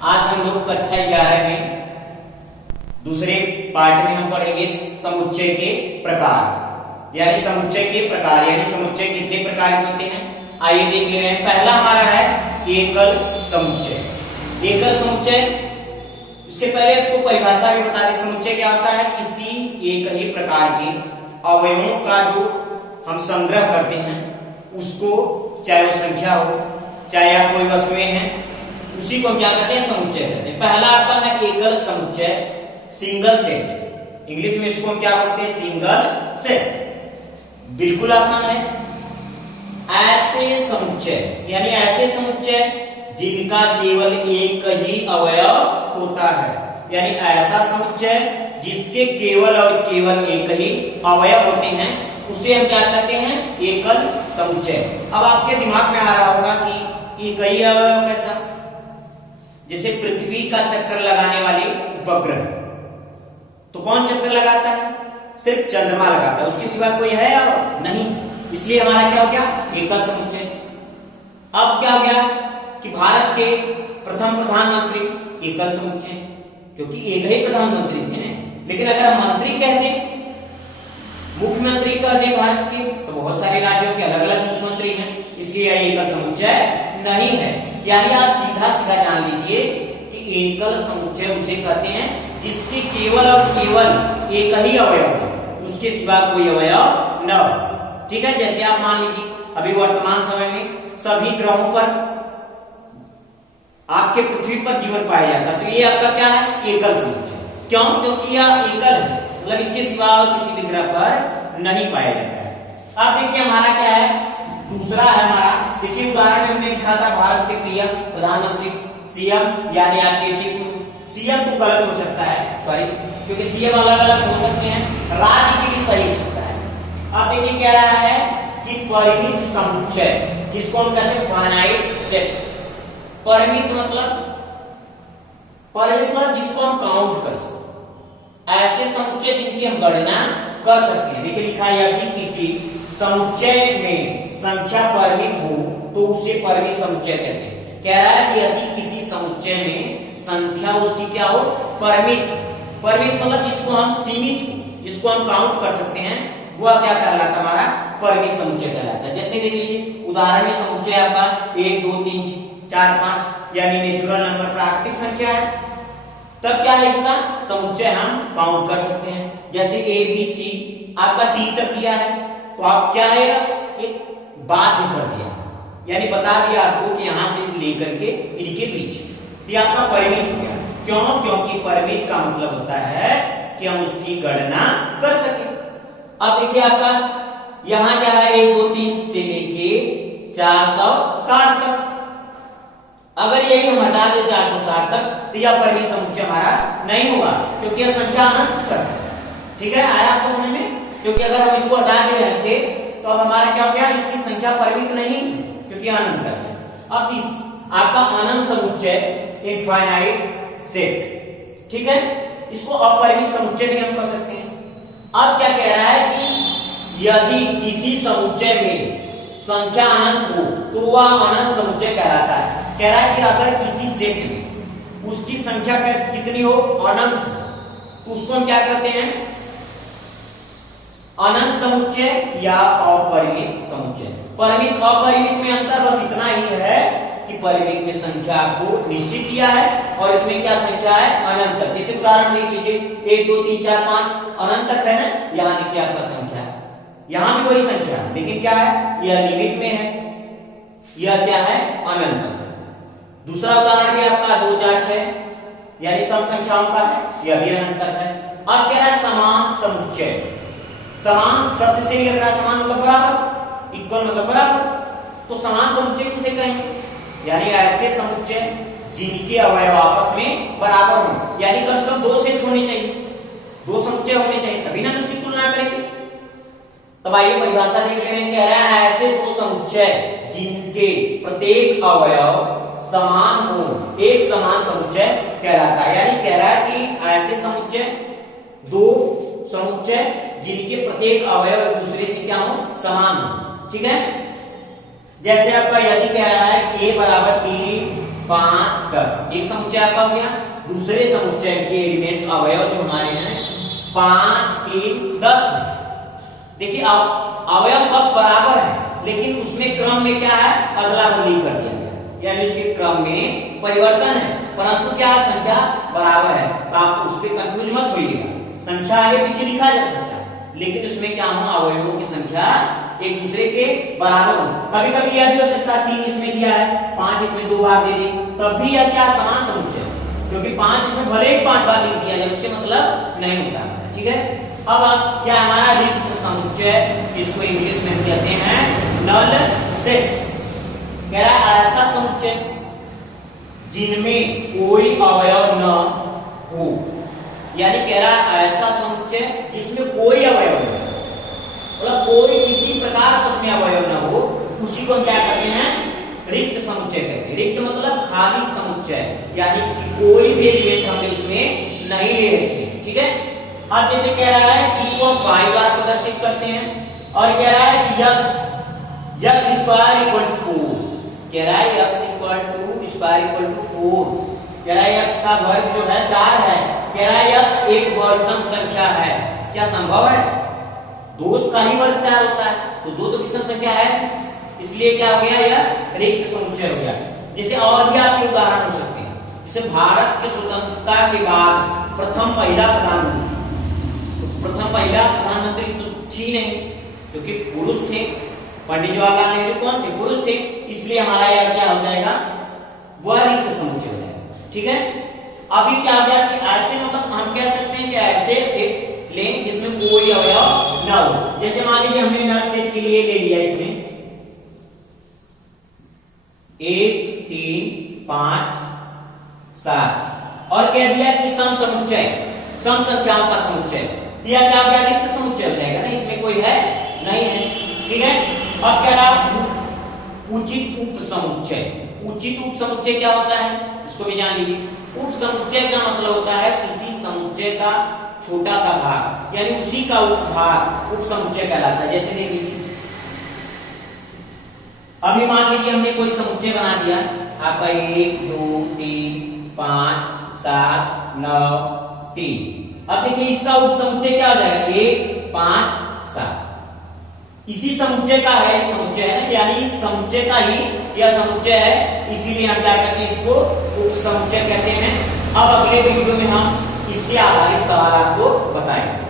आज हम लोग कक्षा 11 में दूसरे पार्ट में हम पढ़ेंगे समुच्चय के प्रकार, यानी समुच्चय के प्रकार, यानी समुच्चय कितने प्रकार के होते हैं आइए देख ले रहे हैं। पहला हमारा है एकल समुच्चय। एकल समुच्चय, इसके पहले आपको परिभाषा भी बता दें। समुच्चय क्या होता है? किसी एक ही प्रकार के अवयवों का जो हम संग्रह करते हैं उसको, चाहे वो संख्या हो चाहे या कोई वस्तुएं हैं, उसी को हम क्या कहते हैं? समुच्चय कहते हैं। पहला आपका है एकल समुच्चय, सिंगल सेट। इंग्लिश में इसको हम क्या बोलते हैं? Single set. बिल्कुल आसान है। ऐसे समुच्चय, यानी ऐसे समुच्चय जिनका केवल एक ही अवयव होता है, यानी ऐसा समुच्चय जिसके केवल और केवल एक ही अवयव होते हैं, उसे हम क्या कहते हैं? एकल समुच्चय। अब आपके दिमाग में आ रहा होगा कि एक ही अवयव कैसा? जैसे पृथ्वी का चक्कर लगाने वाले उपग्रह, तो कौन चक्कर लगाता है? सिर्फ चंद्रमा लगाता है, उसके सिवा कोई है और नहीं। इसलिए हमारा क्या हो गया? एकल समुच्चय। अब क्या हो गया कि भारत के प्रथम प्रधानमंत्री एकल समुच्चय, क्योंकि एक ही प्रधानमंत्री थे ना। लेकिन अगर हम मंत्री कह दें, मुख्यमंत्री कह दें भारत के, तो बहुत सारे राज्यों के अलग अलग मुख्यमंत्री हैं, इसलिए यह एकल समुच्चय नहीं है। यानी आप सीधा सीधा जान लीजिए कि एकल समुच्चय उसे कहते हैं जिसके केवल और केवल एक ही अवयव हो, उसके सिवा कोई अवयव न हो। ठीक है, जैसे आप मान लीजिए अभी वर्तमान समय में सभी ग्रहों पर आपके पृथ्वी पर जीवन पाया जाता है, तो ये आपका क्या है? एकल समुच्चय। क्यों? क्योंकि यह एकल है, मतलब इसके सिवा और किसी भी ग्रह पर नहीं पाया जाता है। अब देखिए हमारा क्या है? दूसरा है हमारा, देखिए उदाहरण में हमने लिखा था भारत के पीएम, प्रधानमंत्री, सीएम, यानी आपके ठीक सीएम तो गलत हो सकता है, सॉरी, क्योंकि सीएम अलग अलग हो सकते हैं, राज्य के लिए सही हो सकता है। अब देखिए क्या रहा है कि परिमित समुच्चय, जिसको हम कहते हैं फाइनाइट सेट। परिमित मतलब जिसको हम काउंट कर सकते, ऐसे समुच्चय जिनकी हम गणना कर सकते हैं। देखिए लिखा है कि किसी समुच्चय में संख्या परिमित हो तो उसे परिमित समुच्चय कहते हैं। कह रहा है कि यदि किसी समुच्चय में संख्या उसकी क्या हो? परिमित। परिमित मतलब जिसको हम सीमित, जिसको हम काउंट कर सकते हैं, वह क्या कहलाता है? हमारा परिमित समुच्चय कहलाता है। जैसे देख लीजिए उदाहरण में समुच्चय आपका 1 2 3 4 5 यानी नेचुरल नंबर, प्राकृतिक संख्या है, तब क्या है इसका समुच्चय हम काउंट कर सकते हैं। जैसे ए बी सी आपका डी तक दिया है, तो आप क्या है? एक बाध्य कर दिया, यानी बता दिया आपको कि यहां से लेकर के इनके बीच, ये आपका परिमित हो गया। क्यों? क्योंकि परिमित का मतलब होता है कि हम उसकी गणना कर सके। अब देखिए आपका यहां क्या है? 1 2 3 से लेके 460 तक। अगर यही हम हटा दे 460 तक, तो यह परिमित समुच्चय हमारा नहीं होगा, क्योंकि यह संख्या अनंत सर। ठीक है, आया आपको समझ में? क्योंकि अगर हम इसको हटा दे रहे थे तो अब हमारा क्या हो गया? इसकी संख्या परिमित नहीं, क्योंकि अनंत है। अब आपका अनंत समुच्चय इनफाइनाइट सेट। ठीक है, इसको अपरिमित समुच्चय भी हम कह सकते हैं। अब क्या कह रहा है कि यदि किसी समुच्चय में संख्या अनंत हो तो वह अनंत समुच्चय कहलाता है। कह रहा है कि अगर किसी सेट में उसकी संख्या कितनी हो? अनंत, तो उसको हम क्या कहते हैं? अनंत समुच्चय या अपरिमित समुच्चय। परिमित अपरिमित में अंतर बस इतना ही है कि परिमित में संख्या आपको निश्चित दिया है और इसमें क्या संख्या है? अनंत तक। जैसे उदाहरण देख लीजिए 1 2 3 4 5 अनंत तक है ना, यहां देखिए आपका संख्या, यहां भी वही संख्या, लेकिन क्या है? यह लिमिट में है, यह क्या है? अनंत तक है। दूसरा उदाहरण भी आपका 2 4 6 यानी सम संख्याओं का है, यह भी अनंत तक है। अब क्या है? समान समुच्चय। समान शब्द से ही लग रहा है, समान मतलब बराबर, इक्वल मतलब बराबर, तो समान समुच्चय किसे कहेंगे? यानी ऐसे समुच्चय जिनके अवयव आपस में बराबर हो, यानी कम से कम 2 सेट होने चाहिए, 2 समुच्चय होने चाहिए, तभी ना उसकी तुलना करेंगे। तब आइए परिभाषा देख ले रहे हैं। कह रहा है ऐसे 2 समुच्चय जिनके प्रत्येक अवयव समान हो, एक समान समुच्चय कहलाता है। यानी कह रहा है कि ऐसे समुच्चय, 2 समुच्चय जिनके प्रत्येक अवयव एक दूसरे से क्या हो? समान हो। ठीक है, जैसे आपका यदि कह रहा है a बराबर 3 5 10, एक समुच्चय आपका हो गया। दूसरे समुच्चय के एलिमेंट अवयव जो हमारे हैं 5 3 10। देखिए अब अवयव सब बराबर है, लेकिन उसमें क्रम में क्या है, अदला बदली कर दिया गया, यानी उसके क्रम में परिवर्तन है, परंतु क्या संख्या बराबर है। तो आप उस पर कंफ्यूज मत होइएगा, संख्या आगे पीछे लिखा जा सकता है, लेकिन उसमें क्या हो, अवयवों की संख्या एक दूसरे के बराबर हो। कभी कभी यह भी हो सकता है 3 इसमें दिया है, 5 इसमें 2 बार दे दे, तब भी यह क्या समान समुच्चय है, क्योंकि 5 इसमें भले ही 5 बार लिख दिया जाए, उससे मतलब नहीं होता। ठीक है, अब क्या हमारा रिक्त समुच्चय, इसको इंग्लिश में कहते हैं नल सेट। कह रहा है ऐसा समुच्चय जिनमें कोई अवयव न हो, यानी कह रहा है ऐसा समुच्चय जिसमें कोई अवयव न हो, मतलब कोई किसी प्रकार का उसमें अवयव न हो, उसी को क्या कहते हैं, रिक्त समुच्चय कहते हैं। रिक्त मतलब खाली समुच्चय, यानी कि कोई भी एलिमेंट हमने उसमें नहीं ले रखे हैं। ठीक है, अब जैसे कह रहा है कि इसको हम 5 बार प्रदर्शित करते हैं, और कह रहा है कि x स्क्वायर इक्वल टू 4, कह रहा है x स्क्वायर इक्वल टू 4, कह रहा है x का वर्ग जो है 4 है, कह रहा है x एक विषम संख्या है। क्या संभव है, 2 का ही वर्ग 4 होता है, तो 2 तो विषम संख्या है, इसलिए क्या हो गया, यह रिक्त समुच्चय हो गया। जैसे और भी आपके उदाहरण हो सकते हैं, जैसे भारत के स्वतंत्रता के बाद प्रथम महिला प्रधानमंत्री तो थी नहीं, क्योंकि पुरुष थे, पंडित जवाहरलाल नेहरू कौन थे, पुरुष थे, इसलिए हमारा यह क्या हो जाएगा, वह रिक्त समुच्चय हो जाएगा। ठीक है, अभी क्या हो गया कि ऐसे मतलब हम कह सकते हैं कि ऐसे सेट लें जिसमें कोई अवयव न हो। जैसे मान लीजिए हमने नल सेट के लिए ले लिया इसमें 1 3 5 7, और कह दिया कि सम संख्याओं का समुच्चय, दिया क्या हो गया, रिक्त समुच्चय हो जाएगा ना, इसमें कोई है नहीं है। ठीक है, अब कह रहा उचित उप समुच्चय। उचित उप समुच्चय क्या होता है, इसको भी जान लीजिए। उप समुच्चय का मतलब होता है किसी समुच्चय का छोटा सा भाग, यानी उसी का उपभाग उप समुच्चय कहलाता है। जैसे देख लीजिए, अभी मान लीजिए हमने कोई समुच्चय बना दिया आपका 1 2 3 5 7 9 3। अब देखिए इसका उप समुच्चय क्या हो जाएगा, 1 5 7, इसी समुच्चय का है, समुच्चय है, यानी इस समुच्चय का ही यह समुच्चय है, इसीलिए हम क्या कहते हैं, इसको उप समुच्चय कहते हैं। अब अगले वीडियो में हम इससे आधारित सवाल आपको बताएंगे।